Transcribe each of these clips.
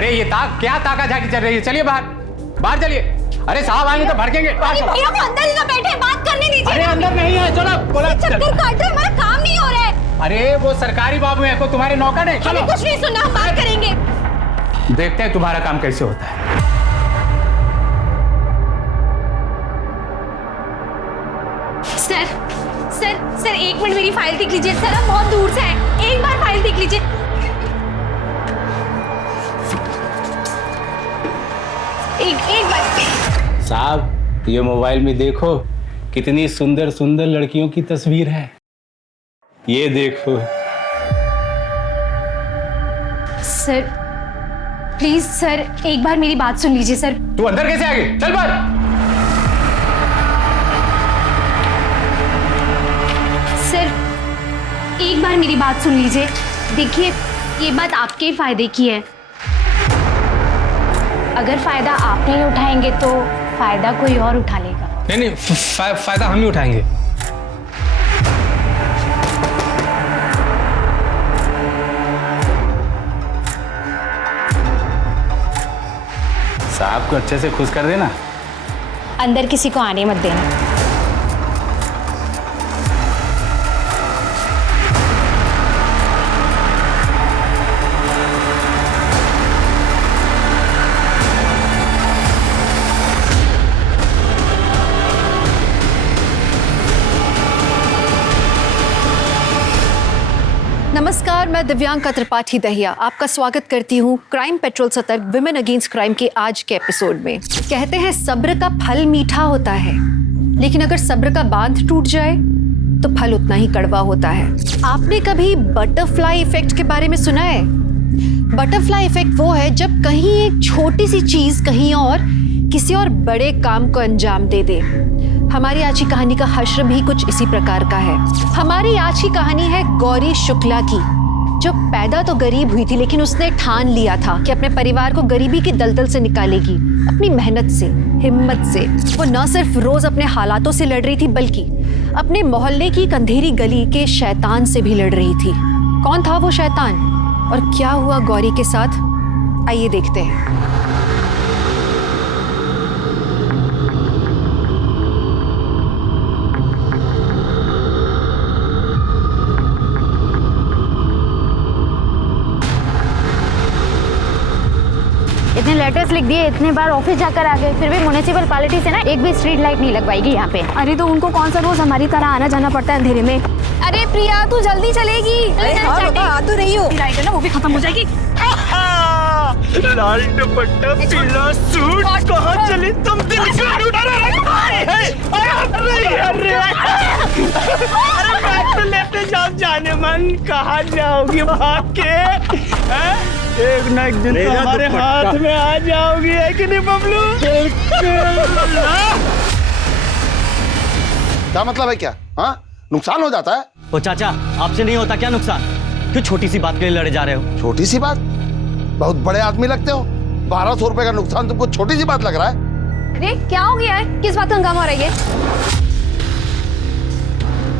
अरे ये क्या ताका झाकी चल रही है? चलिए बाहर, बाहर चलिए। अरे साहब आएंगे तो भड़केंगे। भैया को अंदर ही तो बैठे, बात करने दीजिए। अरे अंदर नहीं है, चलो बोला। चक्कर काट रहे, हमारा काम नहीं हो रहा है। अरे वो सरकारी बाबू है, कोई तुम्हारे नौकर है। चलो कुछ नहीं सुनना, हम बात करेंगे। देखते हैं तुम्हारा काम कैसे होता है। सर सर सर, 1 मिनट मेरी फाइल देख लीजिए। सर हम बहुत दूर से हैं, एक बार फाइल देख लीजिए। एक बार साहब ये मोबाइल में देखो कितनी सुंदर सुंदर लड़कियों की तस्वीर है। ये देखो। सर प्लीज सर, एक बार मेरी बात सुन लीजिए सर। तू अंदर कैसे आ गई? चल बाहर। सर एक बार मेरी बात सुन लीजिए। देखिए ये बात आपके ही फायदे की है। अगर फायदा आप नहीं उठाएंगे तो फायदा कोई और उठा लेगा। नहीं, फायदा हम ही उठाएंगे। साहब को अच्छे से खुश कर देना। अंदर किसी को आने मत देना। नमस्कार, मैं दिव्यांका त्रिपाठी दहिया आपका स्वागत करती हूँ क्राइम पेट्रोल सतर्क विमेन अगेंस्ट क्राइम के आज के एपिसोड में। कहते हैं सब्र का फल मीठा होता है, लेकिन अगर सब्र का बांध टूट जाए तो फल उतना ही कड़वा होता है। आपने कभी बटरफ्लाई इफेक्ट के बारे में सुना है? बटरफ्लाई इफेक्ट वो है जब कहीं एक छोटी सी चीज कहीं और किसी और बड़े काम को अंजाम दे दे। हमारी आज की कहानी का हश्र भी कुछ इसी प्रकार का है। हमारी आज की कहानी है गौरी शुक्ला की, जो पैदा तो गरीब हुई थी, लेकिन उसने ठान लिया था कि अपने परिवार को गरीबी की दलदल से निकालेगी अपनी मेहनत से, हिम्मत से। वो न सिर्फ रोज अपने हालातों से लड़ रही थी, बल्कि अपने मोहल्ले की एक अंधेरी गली के शैतान से भी लड़ रही थी। कौन था वो शैतान और क्या हुआ गौरी के साथ, आइए देखते हैं। इतने लेटर्स लिख दिए, इतने बार ऑफिस जाकर आ गए, फिर भी म्युनिसिपल पार्टी से ना एक भी स्ट्रीट लाइट नहीं लगवाएगी यहाँ पे। अरे तो उनको कौन सा रोज हमारी तरह आना जाना पड़ता है अंधेरे में। अरे प्रिया तू जल्दी चलेगी। अरे हाँ बाबा, आ तो रही हो। लाइट है ना, वो भी खत्म हो जाएगी। लाल दुपट्टा पीला सूट, कहाँ चली तुम? दिल का अरे मैं तो लेते जाओ जाने मन, कहाँ जाओगी भाग के? एक ना एक दिन तो हमारे हाथ में आ जाओगी, है कि नहीं बबलू? क्या मतलब है? क्या हाँ नुकसान हो जाता है? ओ चाचा, आपसे नहीं होता क्या नुकसान? क्यों छोटी सी बात के लिए लड़े जा रहे हो? छोटी सी बात? बहुत बड़े आदमी लगते हो। 1200 रुपए का नुकसान तुमको छोटी सी बात लग रहा है? अरे क्या हो गया है? किस बात का हंगामा हो रहा है ये?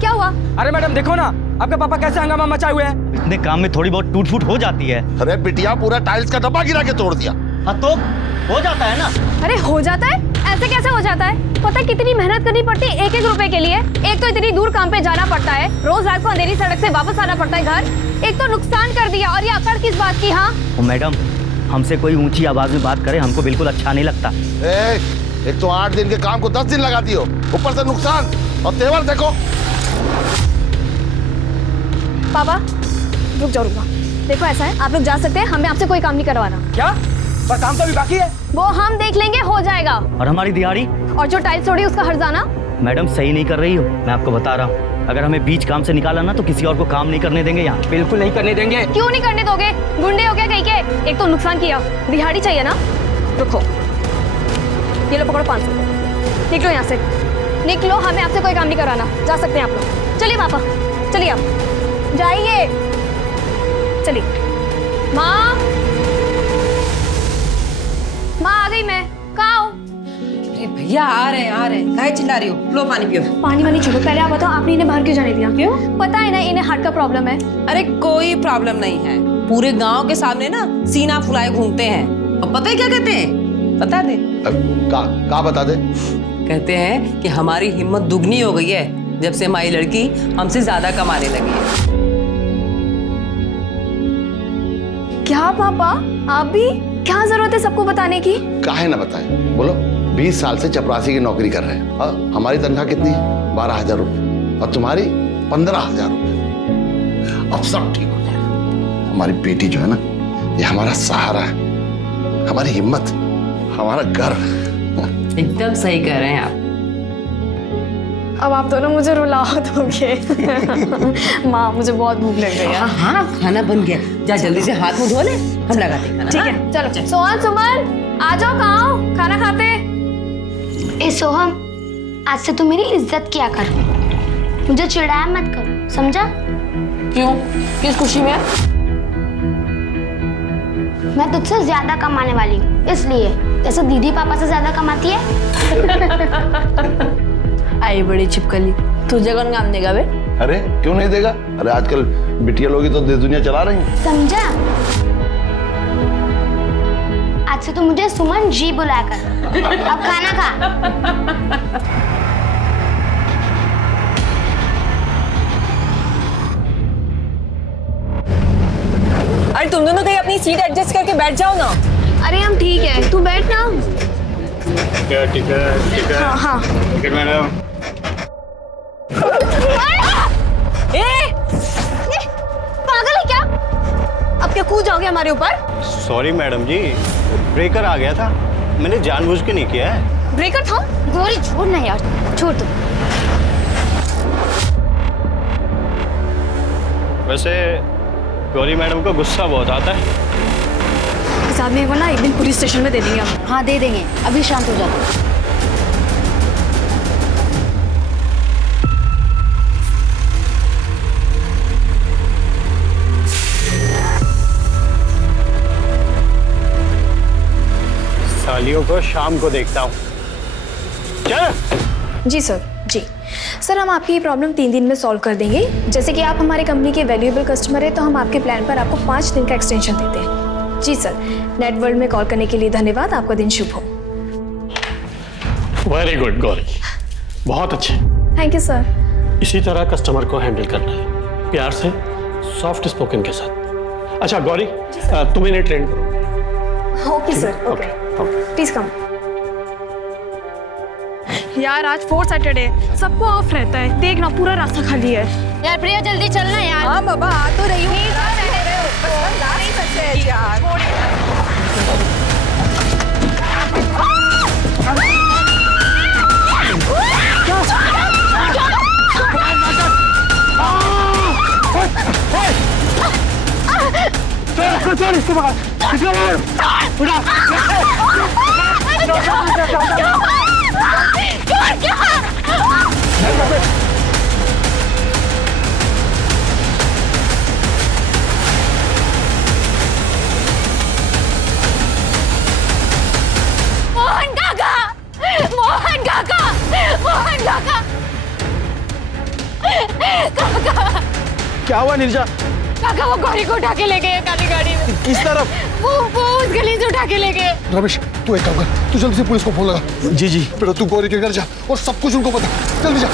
क्या हुआ? अरे मैडम देखो ना, आपके पापा कैसे हंगामा मचाए हुए हैं। इतने काम में थोड़ी बहुत टूट फूट हो जाती है। अरे बिटिया, पूरा टाइल्स का डब्बा गिरा के तोड़ दिया। हाँ तो हो जाता है ना। अरे हो जाता है? ऐसे कैसे हो जाता है? पता है कितनी मेहनत करनी पड़ती है एक एक रुपए के लिए। एक तो इतनी दूर काम पे जाना पड़ता है, रोज रात को अंधेरी सड़क से वापस आना पड़ता है घर। एक तो नुकसान कर दिया, और ये अकड़ किस बात की? हाँ मैडम, हमसे कोई ऊंची आवाज में बात करे हमको बिल्कुल अच्छा नहीं लगता। एक तो 8 दिन के काम को 10 दिन लगाती हो, ऊपर से नुकसान। और तेवर देखो। पापा रुक जाओ, देखो ऐसा है, आप लोग जा सकते हैं, हमें आपसे कोई काम नहीं करवाना। क्या? पर काम तो अभी बाकी है। वो हम देख लेंगे, हो जाएगा। और हमारी दिहाड़ी और जो टाइल्स तोड़ी उसका हर्जाना। मैडम सही नहीं कर रही हो, मैं आपको बता रहा हूँ। अगर हमें बीच काम से निकाला ना तो किसी और को काम नहीं करने देंगे यहाँ। बिल्कुल नहीं करने देंगे। क्यों नहीं करने दोगे? गुंडे हो गया कहीं के? एक तो नुकसान किया, दिहाड़ी चाहिए ना। रुको, ये लो पकड़ो 500। निकलो यहाँ से, निकलो, हमें आपसे कोई काम नहीं कराना। जा सकते हैं आप लोग। चलिए पापा, चलिए आप जाइए, चलिए। माँ, माँ आ गई मैं। कहाँ हो? अरे भैया आ रहे हैं। काहे चिल्ला रही हो? लो पानी पियो। पानी वानी छोड़ो, पहले आप बताओ आपने इन्हें बाहर क्यों जाने दिया? क्यों? पता है ना इन्हें हार्ट का प्रॉब्लम है। अरे कोई प्रॉब्लम नहीं है, पूरे गांव के सामने ना सीना फुलाए घूमते हैं। और पता है क्या कहते हैं? बता दे। का बता दे? कहते हैं कि हमारी हिम्मत दुगनी हो गई है जब से हमारी लड़की हमसे ज्यादा कमाने लगी है। क्या पापा, आप भी? क्या जरूरत है सबको बताने की? काहे ना बताएं? बोलो। 20 साल से चपरासी की नौकरी कर रहे हैं और हमारी तनख्वाह कितनी है? 12,000 रुपये और तुम्हारी 15,000 रुपये। अब सब ठीक हो जाएगा। हमारी बेटी जो है ना, ये हमारा सहारा है, हमारी हिम्मत, हमारा गर्व। एकदम सही कह रहे हैं आप। अब आप दोनों मुझे रुला दोगे। माँ, मुझे बहुत भूख लग रही है। हाँ हाँ, खाना बन गया। जा जल्दी से हाथ मुंह धो ले, हम लगाते हैं खाना। ठीक है, चलो। सोहन, सुमन, आ जाओ, कहाँ हो? खाना खाते। ए सोहम, आज से तू मेरी इज्जत किया कर, मुझे चिढ़ाया मत कर, समझा? क्यों? किस खुशी में? मैं तुझसे ज्यादा कमाने वाली हूँ, इसलिए। जैसे दीदी पापा से ज्यादा कमाती है। आई बड़ी छिपकली, तुझे कौन काम देगा बे? अरे क्यों नहीं देगा? अरे आजकल बिटिया लोग ही तो देश दुनिया चला रही हैं। समझा? आज से तू मुझे सुमन जी बुलाया कर। अब खाना खा। अरे तुम दोनों कहीं अपनी सीट एडजस्ट करके बैठ जाओ ना। अरे हम ठीक है, तू बैठ ना। ठीक है। हाँ हाँ। ठीक है मैडम। पागल है क्या? अब क्या कूद जाओगे हमारे ऊपर? सॉरी मैडम जी, ब्रेकर आ गया था, मैंने जानबूझ के नहीं किया है। ब्रेकर था? गौरी छोड़ ना यार, छोड़ दो। वैसे गौरी मैडम को गुस्सा बहुत आता है। इस आदमी को ना एक दिन पुलिस स्टेशन में दे देंगे हम। हाँ दे देंगे, अभी शांत हो जाओ। सालियों को शाम को देखता हूँ। चल। जी सर, जी सर, हम आपकी ये प्रॉब्लम 3 दिन में सॉल्व कर देंगे। जैसे कि आप हमारे कंपनी के वैल्यूएबल कस्टमर है, तो हम आपके प्लान पर आपको 5 दिन का एक्सटेंशन देते हैं। जी सर, नेट वर्ल्ड में कॉल करने के लिए धन्यवाद। आपका दिन शुभ हो। वेरी गुड गौरी, बहुत अच्छे। Thank you sir. इसी तरह कस्टमर को हैंडल करना है, प्यार से, सॉफ्ट स्पोकन के साथ। अच्छा गौरी, तुम इन्हें ट्रेन करो। Okay sir, okay, please come. यार आज 4 सैटरडे, सबको ऑफ रहता है। देखना पूरा रास्ता खाली है। यार प्रिया जल्दी चलना यार। हाँ बाबा, आ तो रही हूँ। मोहन काका, मोहन काका, मोहन काका, काका। क्या हुआ नीरजा? काका वो गौरी को उठा के ले गए काली गाड़ी में। किस तरफ? वो उस गली से उठा के ले गए। रमेश, तू एक काम कर, तू जल्दी से पुलिस को फोन लगा। जी जी। बेटा तू गौरी के घर जा और सब कुछ उनको बता। जल्दी जा।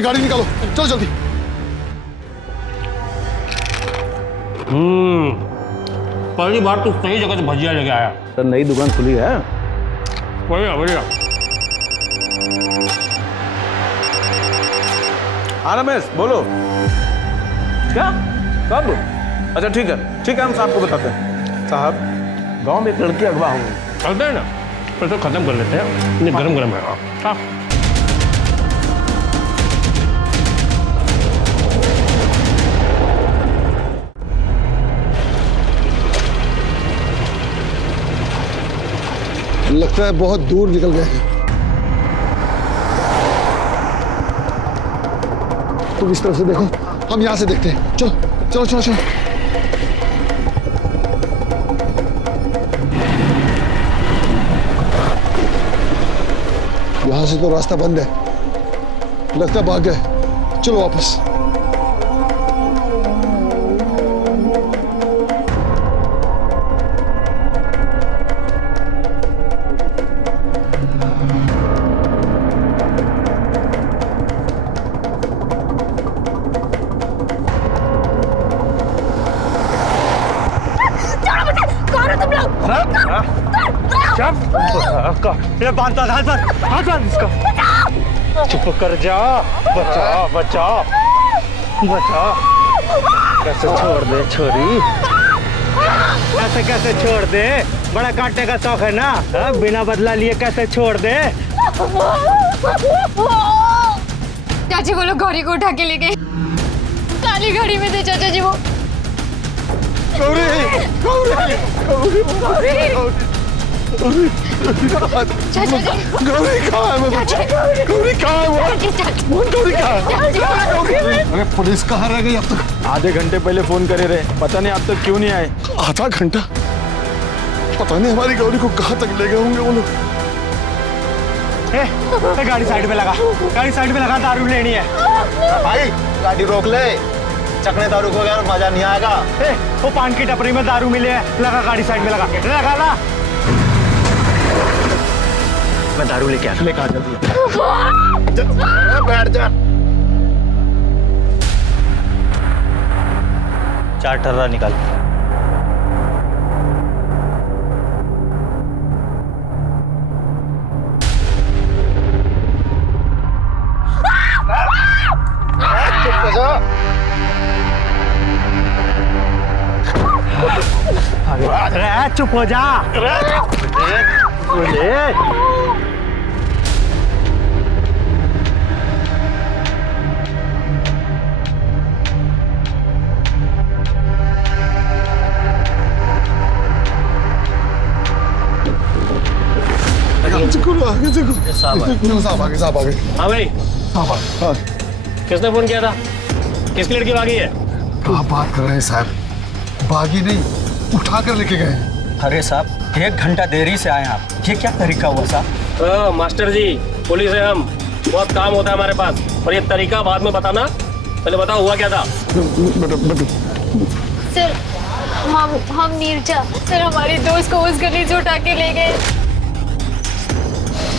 गाड़ी निकालो, चलो जल्दी। पहली बार तू सही जगह से भजिया लेके आया। सर नई दुकान खुली है। बढ़िया बढ़िया। हाँ रमेश बोलो। क्या? कब? अच्छा ठीक है हम साहब को बताते हैं। साहब, गांव में एक लड़की अगवा हो गई। करते हैं ना, फिर तो खत्म कर लेते हैं। ये गरम गरम है। हाँ लगता है बहुत दूर निकल गए हैं। तुम इस तरफ से देखो, हम यहाँ से देखते हैं। चलो चलो चलो चलो। यहाँ से तो रास्ता बंद है, लगता है भाग गए। चलो वापस। ये बांधता हाथ बांध इसका। चुप कर जा। बचा बचा बचा। कैसे छोड़ दे छोरी, कैसे छोड़ दे? बड़ा काटने का शौक है ना? बिना बदला लिए कैसे छोड़ दे? चाची वो लोग गौरी को उठा के ले गए, काली गाड़ी में थे चाचा जी वो। गौरी गौरी गौरी चाचा जी गौरी कहाँ है? गौरी कहाँ है? गौरी कहाँ है? अरे पुलिस कहाँ रह गई अब तक? आधे घंटे पहले फोन करे रहे, पता नहीं अब तक क्यों नहीं आए। आधा घंटा? पता नहीं हमारी गौरी को कहाँ तक ले गए होंगे वो लोग। गाड़ी साइड में लगा, गाड़ी साइड में लगा, दारू लेनी है। भाई गाड़ी रोक ले, चकने दारू को यार मजा नहीं आएगा। वो पान की टपरी में दारू मिले है, लगा गाड़ी साइड में लगा ना। मैं दारू लेके आता। लेके आ जल्दी। बैठ जा। 4 टर्रा निकाल। चुप हो जा। साहब आगे। हाँ भाई, किसने फोन किया था? किसकी लड़की भागी है? क्या बात कर रहे हैं साहब? भागी नहीं, उठा कर लेके गए। अरे साहब 1 घंटा देरी से आए आप, ये क्या तरीका हुआ साहब? मास्टर जी, पुलिस है हम, बहुत काम होता है हमारे पास, और ये तरीका बाद में बताना, पहले बताओ हुआ क्या था? सर हम नीरजा सर हमारी दोस्त को उस गली से उठा के ले गए।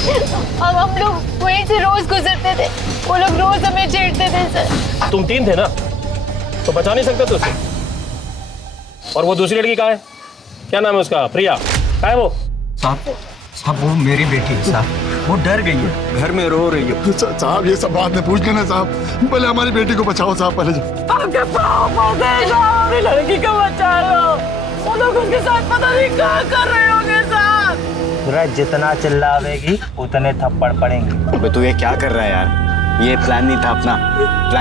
अब हम लोग वहीं से रोज गुजरते थे, वो लोग रोज हमें छेड़ते थे सर। तुम 3 थे ना, तो बचा नहीं सकते थे उसे। और वो दूसरी लड़की कहाँ है? क्या नाम है उसका? प्रिया कहाँ है वो? साहब वो मेरी बेटी है साहब, वो डर गई है, घर में रो रही है। साहब ये सब बात में पूछ लेना साहब, पहले हमारी बेटी को बचाओ साहब। पहले हमारी लड़की को बचा लो, वो लोग उसके साथ पता नहीं क्या कर रहे होंगे साहब। जितना चिल्लावेगी उतने थप्पड़ पड़ेंगे। अबे तू ये क्या कर रहा है यार? ये प्लान नहीं था अपना।